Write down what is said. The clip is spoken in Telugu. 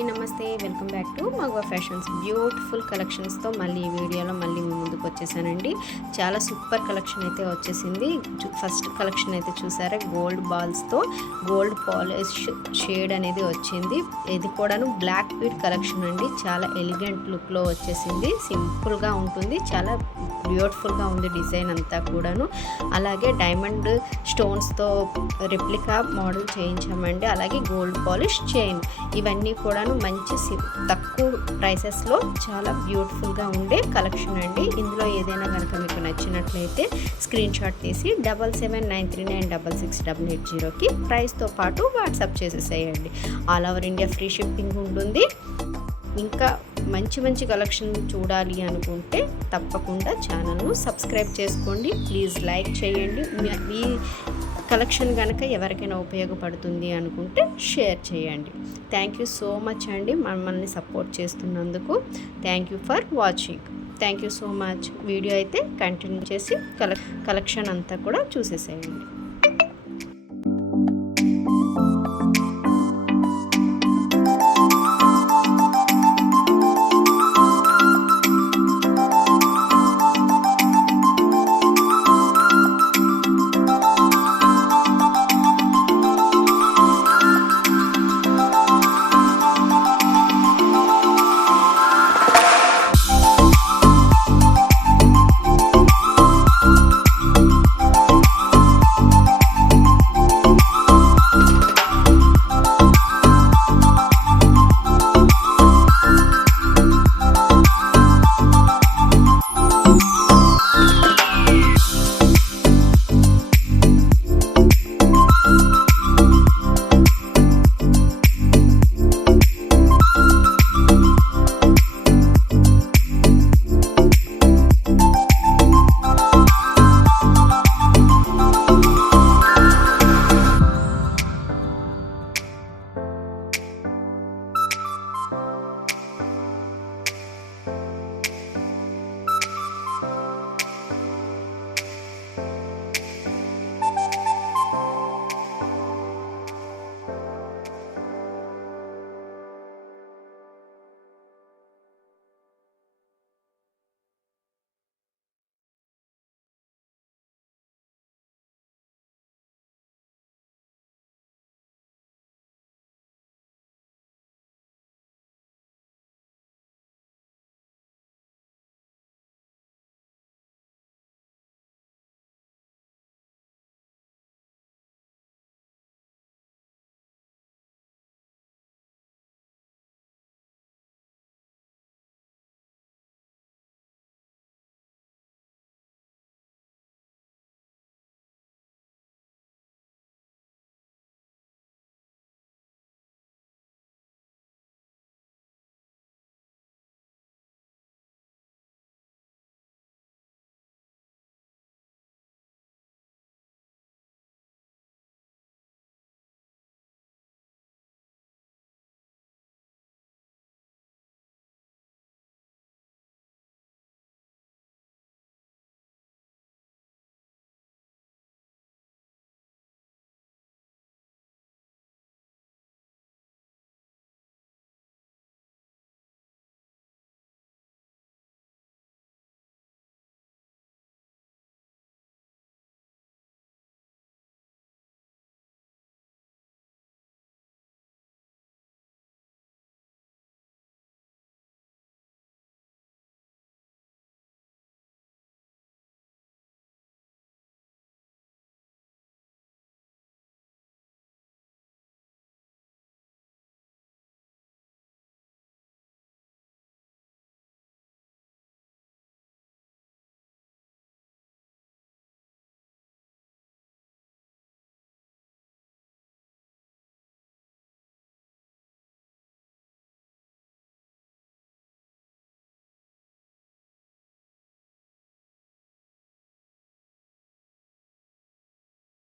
అందరికీ నమస్తే. Welcome back to Magava fashions. Beautiful కలెక్షన్స్తో మళ్ళీ ఈ వీడియోలో మళ్ళీ మీ ముందుకు వచ్చేసానండి. చాలా సూపర్ కలెక్షన్ అయితే వచ్చేసింది. ఫస్ట్ కలెక్షన్ అయితే చూసారా, గోల్డ్ బాల్స్తో గోల్డ్ పాలిష్ షేడ్ అనేది వచ్చింది. ఇది కూడాను బ్లాక్ బీడ్ కలెక్షన్ అండి. చాలా ఎలిగెంట్ లుక్లో వచ్చేసింది. సింపుల్గా ఉంటుంది, చాలా బ్యూటిఫుల్గా ఉంది డిజైన్ అంతా కూడాను. అలాగే డైమండ్ స్టోన్స్తో రెప్లికా మోడల్ చేయించామండి. అలాగే గోల్డ్ పాలిష్ చైన్, ఇవన్నీ కూడాను మంచి తక్కువ ప్రైసెస్లో చాలా బ్యూటిఫుల్గా ఉండే కలెక్షన్ అండి. ఇందులో ఏదైనా కనుక మీకు నచ్చినట్లయితే స్క్రీన్ షాట్ తీసి 7793966880కి ప్రైస్తో పాటు వాట్సాప్ చేసేసేయండి. All over India free shipping ఉంటుంది. ఇంకా మంచి మంచి కలెక్షన్ చూడాలి అనుకుంటే తప్పకుండా ఛానల్ను సబ్స్క్రైబ్ చేసుకోండి. ప్లీజ్ లైక్ చేయండి. ఈ కలెక్షన్ కనుక ఎవరికైనా ఉపయోగపడుతుంది అనుకుంటే షేర్ చేయండి. థ్యాంక్ యూ సో మచ్ అండి, మమ్మల్ని సపోర్ట్ చేస్తున్నందుకు. Thank you for watching. Thank you so much. Video అయితే కంటిన్యూ చేసి కలెక్షన్ అంతా కూడా చూసేసేయండి.